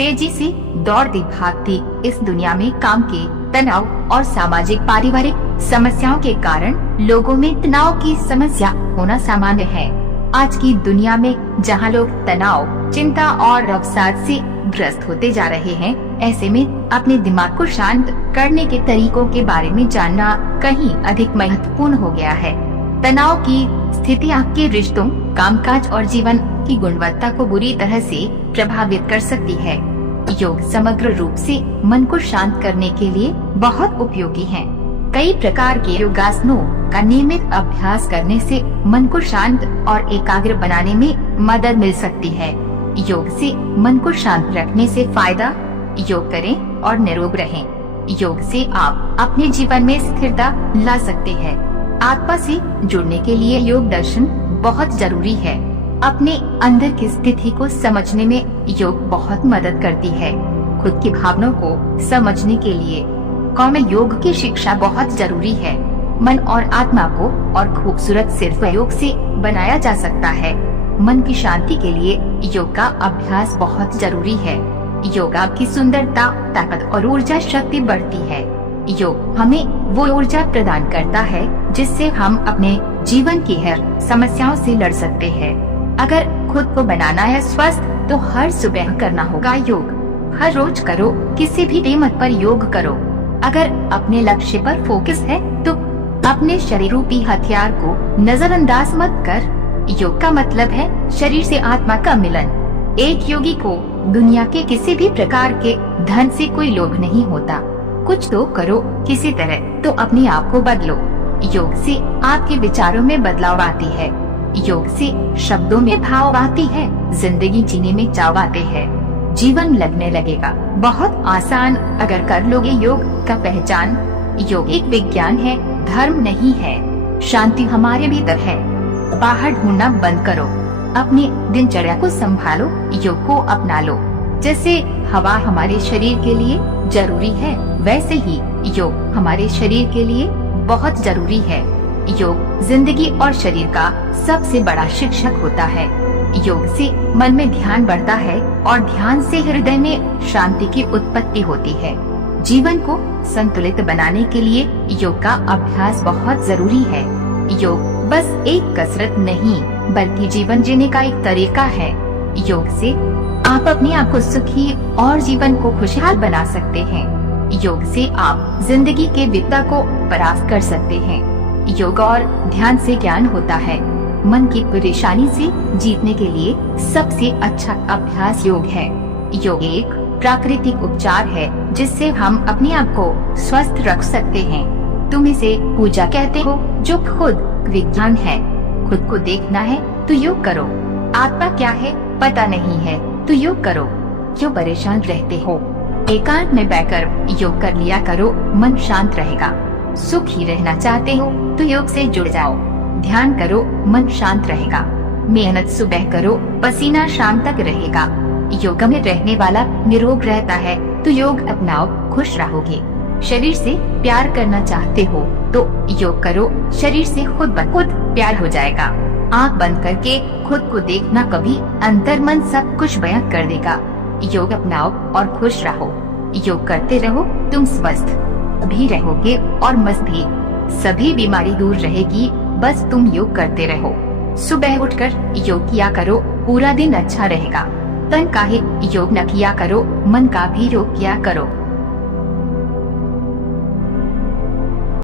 तेजी से दौड़ती भागती इस दुनिया में काम के तनाव और सामाजिक पारिवारिक समस्याओं के कारण लोगों में तनाव की समस्या होना सामान्य है। आज की दुनिया में जहां लोग तनाव, चिंता और अवसाद से ग्रस्त होते जा रहे हैं, ऐसे में अपने दिमाग को शांत करने के तरीकों के बारे में जानना कहीं अधिक महत्वपूर्ण हो गया है। तनाव की स्थिति आपके रिश्तों, कामकाज और जीवन की गुणवत्ता को बुरी तरह से प्रभावित कर सकती है। योग समग्र रूप से मन को शांत करने के लिए बहुत उपयोगी है। कई प्रकार के योगासनों का नियमित अभ्यास करने से मन को शांत और एकाग्र बनाने में मदद मिल सकती है। योग से मन को शांत रखने से फायदा, योग करें और निरोग रहें। योग से आप अपने जीवन में स्थिरता ला सकते हैं। आत्मा से जुड़ने के लिए योग दर्शन बहुत जरूरी है। अपने अंदर की स्थिति को समझने में योग बहुत मदद करती है। खुद की भावनाओं को समझने के लिए योग की शिक्षा बहुत जरूरी है। मन और आत्मा को और खूबसूरत सिर्फ योग से बनाया जा सकता है। मन की शांति के लिए योग का अभ्यास बहुत जरूरी है। योग आपकी सुंदरता, ताकत और ऊर्जा शक्ति बढ़ती है। योग हमें वो ऊर्जा प्रदान करता है जिससे हम अपने जीवन की हर समस्याओं से लड़ सकते हैं। अगर खुद को बनाना है स्वस्थ, तो हर सुबह करना होगा योग। हर रोज करो, किसी भी कीमत पर योग करो। अगर अपने लक्ष्य पर फोकस है तो अपने शरीर रूपी हथियार को नजरअंदाज मत कर। योग का मतलब है शरीर से आत्मा का मिलन। एक योगी को दुनिया के किसी भी प्रकार के धन से कोई लोभ नहीं होता। कुछ तो करो किसी तरह, तो अपने आप को बदलो। योग से आपके विचारों में बदलाव आती है। योग से शब्दों में भाव आती है। जिंदगी जीने में चाव आते हैं। जीवन लगने लगेगा बहुत आसान अगर कर लोगे योग का पहचान। योग एक विज्ञान है, धर्म नहीं है। शांति हमारे भीतर है। बाहर ढूंढना बंद करो। अपनी दिनचर्या को संभालो, योग को अपना लो। जैसे हवा हमारे शरीर के लिए जरूरी है, वैसे ही योग हमारे शरीर के लिए बहुत जरूरी है। योग जिंदगी और शरीर का सबसे बड़ा शिक्षक होता है। योग से मन में ध्यान बढ़ता है और ध्यान से हृदय में शांति की उत्पत्ति होती है। जीवन को संतुलित बनाने के लिए योग का अभ्यास बहुत जरूरी है। योग बस एक कसरत नहीं, बल्कि जीवन जीने का एक तरीका है। योग से आप अपने आप को सुखी और जीवन को खुशहाल बना सकते हैं। योग से आप जिंदगी के विपदा को परास्त कर सकते हैं। योग और ध्यान से ज्ञान होता है। मन की परेशानी से जीतने के लिए सबसे अच्छा अभ्यास योग है। योग एक प्राकृतिक उपचार है जिससे हम अपने आप को स्वस्थ रख सकते हैं। तुम इसे पूजा कहते हो, जो खुद विज्ञान है। खुद को देखना है तो योग करो। आत्मा क्या है पता नहीं है तो योग करो। क्यों परेशान रहते हो? एकांत में बैठकर योग कर लिया करो, मन शांत रहेगा। सुखी रहना चाहते हो तो योग से जुड़ जाओ। ध्यान करो, मन शांत रहेगा। मेहनत सुबह करो, पसीना शाम तक रहेगा। योग में रहने वाला निरोग रहता है, तो योग अपनाओ, खुश रहोगे। शरीर से प्यार करना चाहते हो तो योग करो, शरीर से खुद ब खुद प्यार हो जाएगा। आँख बंद करके खुद को देखना, कभी अंतर मन सब कुछ बयां कर देगा। योग अपनाओ और खुश रहो। योग करते रहो, तुम स्वस्थ भी रहोगे और मस्त भी। सभी बीमारी दूर रहेगी, बस तुम योग करते रहो। सुबह उठकर योग किया करो, पूरा दिन अच्छा रहेगा। तन का ही योग न किया करो, मन का भी योग किया करो।